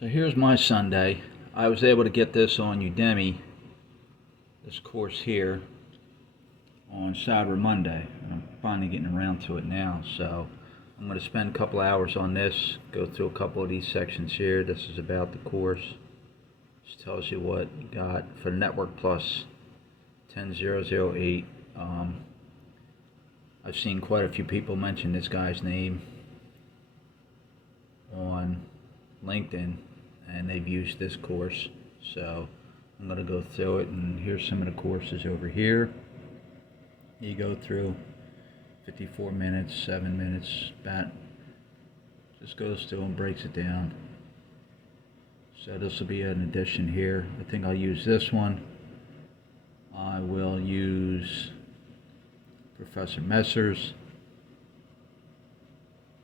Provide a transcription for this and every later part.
So here's my Sunday. I was able to get this on Udemy, this course here, on Cyber Monday. And I'm finally getting around to it now. So I'm going to spend a couple hours on this, go through a couple of these sections here. This is about the course. This tells you what you got for Network Plus N10-008. I've seen quite a few people mention this guy's name on LinkedIn, and they've used this course. So I'm going to go through it, and here's some of the courses over here. You go through 54 minutes, 7 minutes, that just goes through and breaks it down. So this will be an addition here. I think I'll use this one. I will use Professor Messer's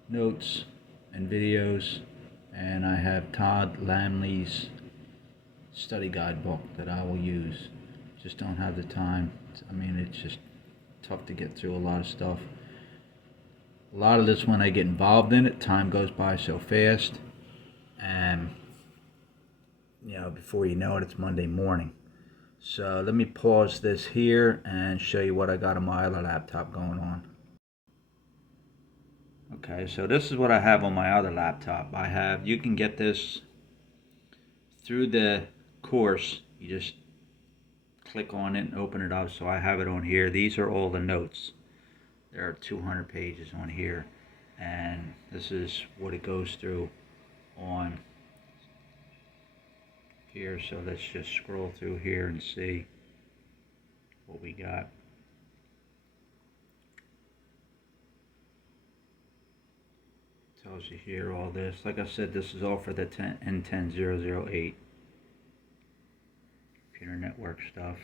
notes and videos, and I have Todd Lamley's study guidebook that I will use. Just don't have the time. I mean, it's just tough to get through a lot of stuff. A lot of this, when I get involved in it, time goes by so fast, and before you know it, it's Monday morning. So let me pause this here and show you what I got on my other laptop going on. Okay, so this is what I have on my other laptop. You can get this through the course. You just click on it and open it up. So I have it on here. These are all the notes. There are 200 pages on here, and this is what it goes through on here. So let's just scroll through here and see what we got. Tells you here all this. Like I said, this is all for the N10-008 computer network stuff,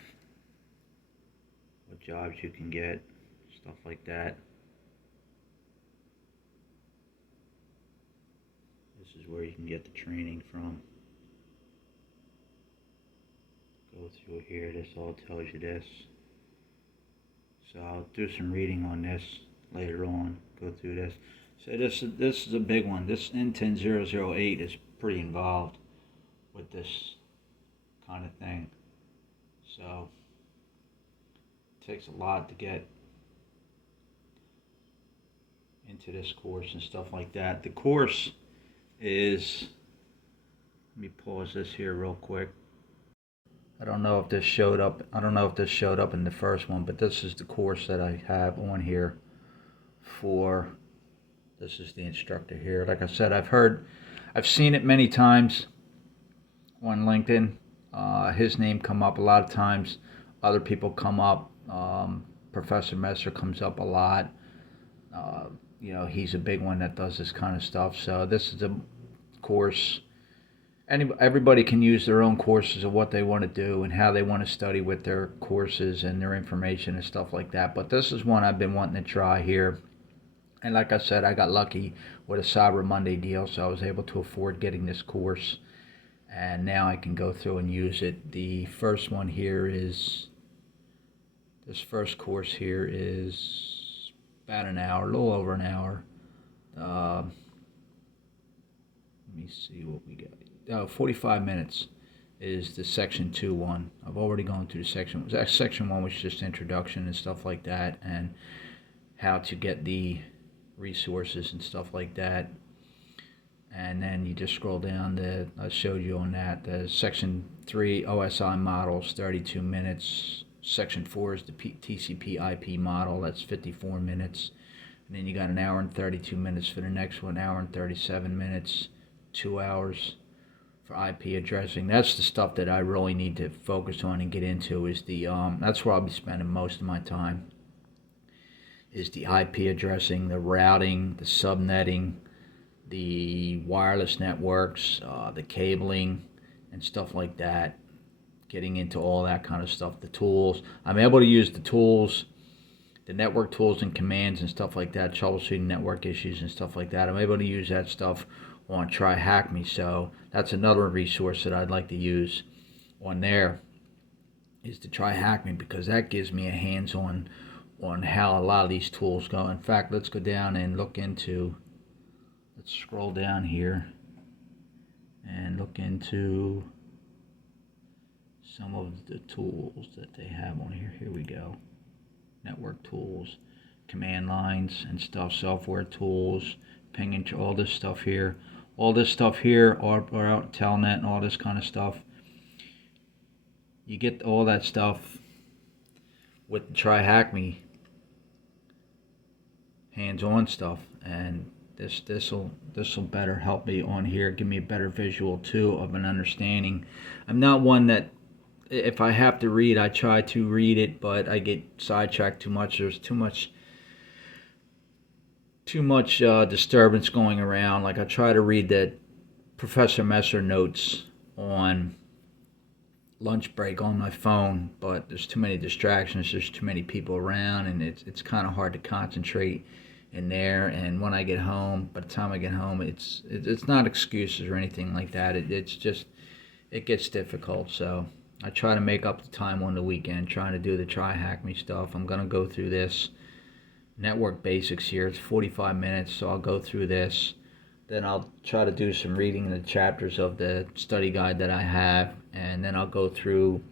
what jobs you can get, stuff like that. This is where you can get the training from. Go through here, this all tells you this. So I'll do some reading on this later on, go through this. So this is a big one. This N10-008 is pretty involved with this kind of thing. So it takes a lot to get into this course and stuff like that. The course is, let me pause this here real quick. I don't know if this showed up in the first one, but this is the course that I have on here for. This is the instructor here. Like I said, I've seen it many times on LinkedIn. His name come up a lot of times. Other people come up. Professor Messer comes up a lot. He's a big one that does this kind of stuff. So this is a course. Everybody can use their own courses of what they want to do and how they want to study with their courses and their information and stuff like that. But this is one I've been wanting to try here. And like I said, I got lucky with a Cyber Monday deal, so I was able to afford getting this course. And now I can go through and use it. The first one here is, this first course here is about an hour, a little over an hour. Let me see what we got. 45 minutes is the section 2 one. I've already gone through the section. Section 1 was just introduction and stuff like that, and how to get the resources and stuff like that. And then you just scroll down. I showed you on that. The section 3 OSI models, 32 minutes. Section 4 is the TCP IP model. That's 54 minutes. And then you got an hour and 32 minutes for the next one. Hour and 37 minutes. 2 hours for IP addressing. That's the stuff that I really need to focus on and get into. Is the that's where I'll be spending most of my time. Is the IP addressing, the routing, the subnetting, the wireless networks, the cabling, and stuff like that. Getting into all that kind of stuff. The tools. I'm able to use the tools, the network tools and commands and stuff like that, troubleshooting network issues and stuff like that. I'm able to use that stuff on Try Hack Me. So that's another resource that I'd like to use on there, is to Try Hack Me, because that gives me a hands-on on how a lot of these tools go. In fact, let's go down and look into, let's scroll down here and look into some of the tools that they have on here. Here we go. Network tools, command lines and stuff, software tools, ping and all this stuff here. All this stuff here, or out telnet and all this kind of stuff. You get all that stuff with TryHackMe hands-on stuff, and this'll better help me on here, give me a better visual too of an understanding. I'm not one that, if I have to read, I try to read it, but I get sidetracked too much. There's too much disturbance going around. Like, I try to read the Professor Messer notes on lunch break on my phone, but there's too many distractions, there's too many people around, and it's kind of hard to concentrate in there. And when I get home, by the time I get home, it's not excuses or anything like that, it's just, it gets difficult. So I try to make up the time on the weekend, trying to do the TryHackMe stuff. I'm going to go through this network basics here. It's 45 minutes, so I'll go through this. Then I'll try to do some reading in the chapters of the study guide that I have, and then I'll go through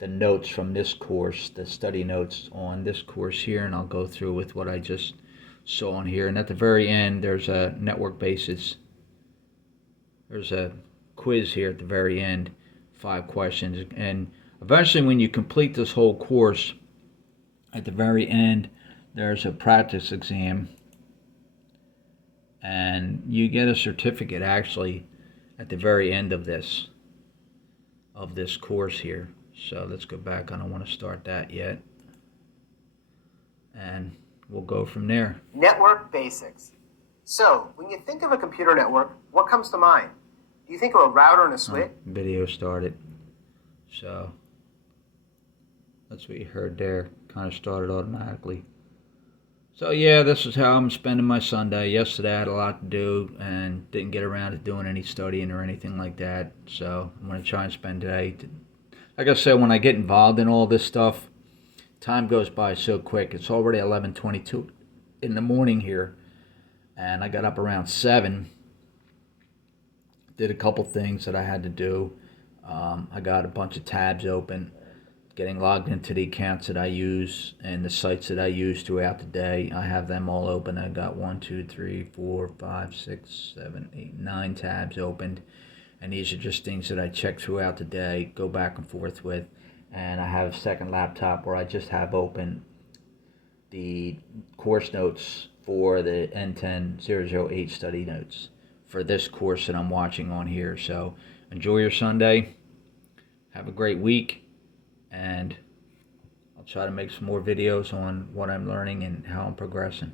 the notes from this course, the study notes on this course here, and I'll go through with what I just saw on here. And at the very end, there's a network basis. There's a quiz here at the very end, 5 questions. And eventually, when you complete this whole course, at the very end, there's a practice exam. And you get a certificate actually at the very end of this course here. So let's go back. I don't want to start that yet. And we'll go from there. Network basics. So, when you think of a computer network, what comes to mind? Do you think of a router and a switch? Video started. So that's what you heard there. Kind of started automatically. So yeah, this is how I'm spending my Sunday. Yesterday I had a lot to do and didn't get around to doing any studying or anything like that. So I'm going to try and spend today. Like I said, when I get involved in all this stuff, time goes by so quick. It's already 11:22 in the morning here. And I got up around 7. Did a couple things that I had to do. I got a bunch of tabs open, getting logged into the accounts that I use and the sites that I use throughout the day. I have them all open. I got 1, 2, 3, 4, 5, 6, 7, 8, 9 tabs opened. And these are just things that I check throughout the day, go back and forth with. And I have a second laptop where I just have open the course notes for the N10-008 study notes for this course that I'm watching on here. So enjoy your Sunday. Have a great week. And I'll try to make some more videos on what I'm learning and how I'm progressing.